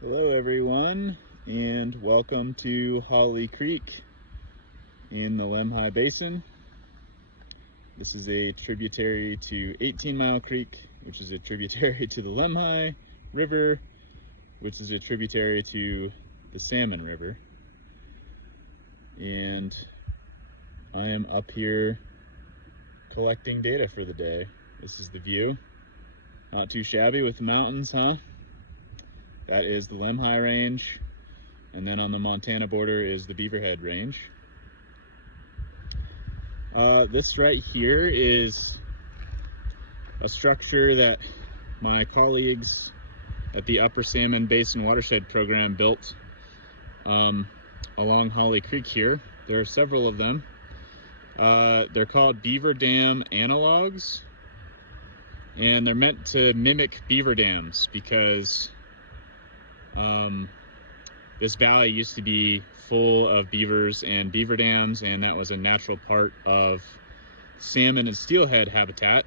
Hello everyone, and welcome to Holly Creek in the Lemhi Basin. This is a tributary to 18 Mile Creek, which is a tributary to the Lemhi River, which is a tributary to the Salmon River. And I am up here collecting data for the day. This is the view. Not too shabby with the mountains, huh? That is the Lemhi Range, and then on the Montana border is the Beaverhead Range. This right here is a structure that my colleagues at the Upper Salmon Basin Watershed Program built along Holly Creek here. There are several of them. They're called beaver dam analogs, and they're meant to mimic beaver dams because this valley used to be full of beavers and beaver dams, and that was a natural part of salmon and steelhead habitat.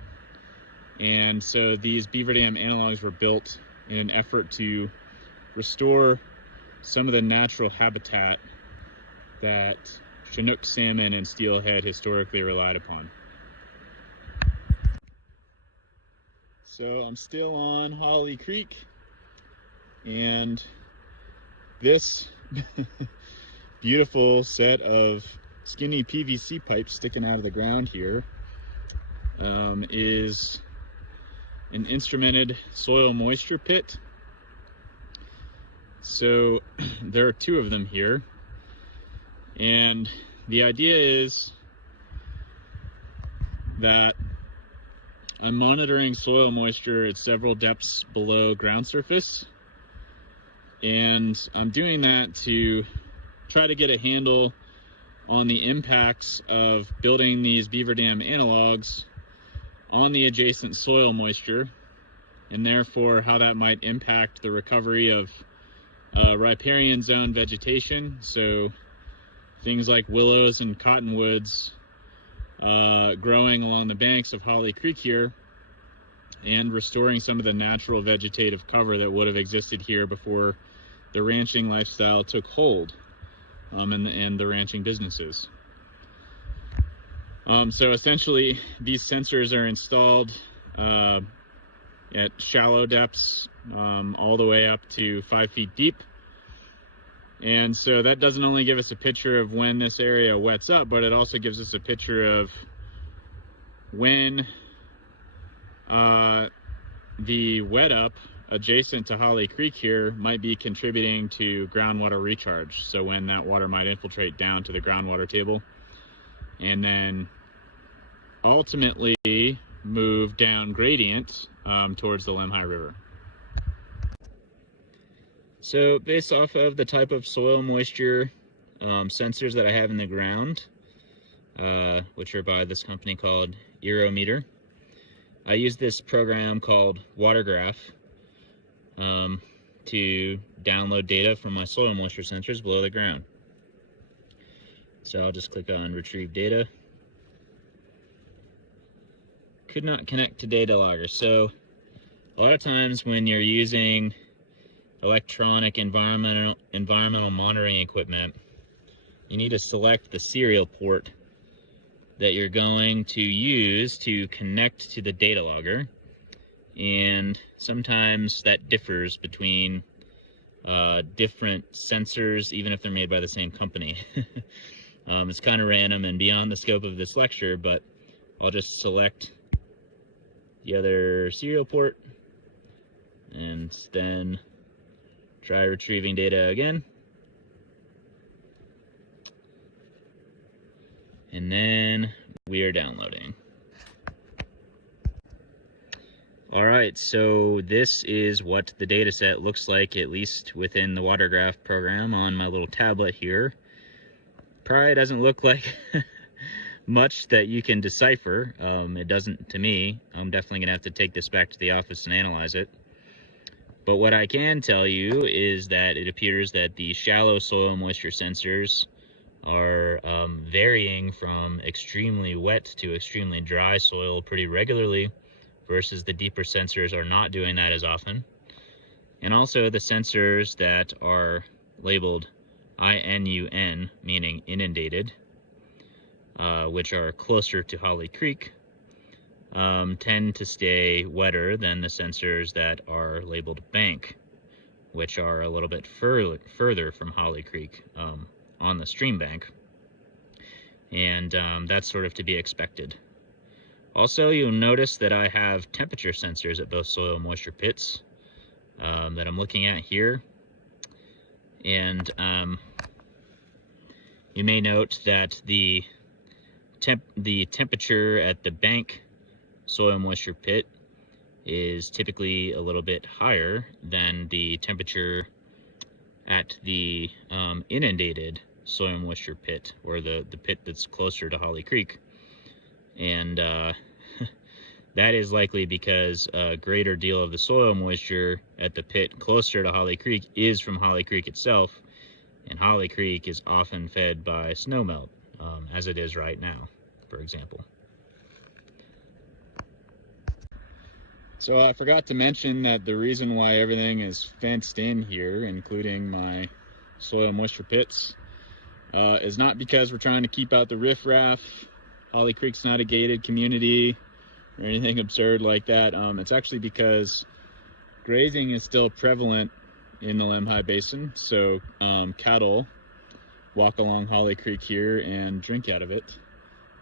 And so these beaver dam analogs were built in an effort to restore some of the natural habitat that Chinook salmon and steelhead historically relied upon. So I'm still on Holly Creek, and this beautiful set of skinny PVC pipes sticking out of the ground here is an instrumented soil moisture pit. So there are two of them here, and the idea is that I'm monitoring soil moisture at several depths below ground surface, and I'm doing that to try to get a handle on the impacts of building these beaver dam analogs on the adjacent soil moisture, and therefore how that might impact the recovery of riparian zone vegetation. So things like willows and cottonwoods growing along the banks of Holly Creek here, and restoring some of the natural vegetative cover that would have existed here before the ranching lifestyle took hold, and the ranching businesses. So essentially, these sensors are installed at shallow depths, all the way up to 5 feet deep. And so that doesn't only give us a picture of when this area wets up, but it also gives us a picture of when the wet up adjacent to Holly Creek here might be contributing to groundwater recharge. So when that water might infiltrate down to the groundwater table and then ultimately move down gradient towards the Lemhi River. So based off of the type of soil moisture sensors that I have in the ground, which are by this company called Aerometer, I use this program called WaterGraph to download data from my soil moisture sensors below the ground. So I'll just click on Retrieve Data. Could not connect to data logger. So a lot of times when you're using electronic environmental monitoring equipment, you need to select the serial port that you're going to use to connect to the data logger, and sometimes that differs between different sensors, even if they're made by the same company. It's kind of random and beyond the scope of this lecture, but I'll just select the other serial port and then try retrieving data again. And then we are downloading. All right, so this is what the data set looks like, at least within the WaterGraph program on my little tablet here. Probably doesn't look like much that you can decipher. It doesn't to me. I'm definitely gonna have to take this back to the office and analyze it. But what I can tell you is that it appears that the shallow soil moisture sensors are varying from extremely wet to extremely dry soil pretty regularly, versus the deeper sensors are not doing that as often. and also the sensors that are labeled INUN, meaning inundated, which are closer to Holly Creek, tend to stay wetter than the sensors that are labeled bank, which are a little bit further from Holly Creek on the stream bank. And that's sort of to be expected. Also, you'll notice that I have temperature sensors at both soil moisture pits that I'm looking at here. And you may note that the temperature at the bank soil moisture pit is typically a little bit higher than the temperature at the inundated soil moisture pit, or the pit that's closer to Holly Creek. And that is likely because a greater deal of the soil moisture at the pit closer to Holly Creek is from Holly Creek itself, and Holly Creek is often fed by snowmelt, as it is right now, for example. So I forgot to mention that the reason why everything is fenced in here, including my soil moisture pits, is not because we're trying to keep out the riffraff. Holly Creek's not a gated community or anything absurd like that. It's actually because grazing is still prevalent in the Lemhi Basin, so cattle walk along Holly Creek here and drink out of it,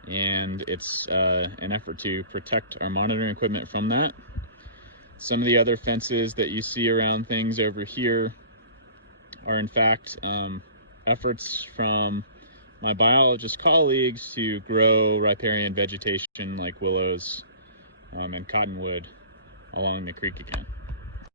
and it's an effort to protect our monitoring equipment from that. Some of the other fences that you see around things over here are in fact efforts from my biologist colleagues to grow riparian vegetation like willows and cottonwood along the creek again.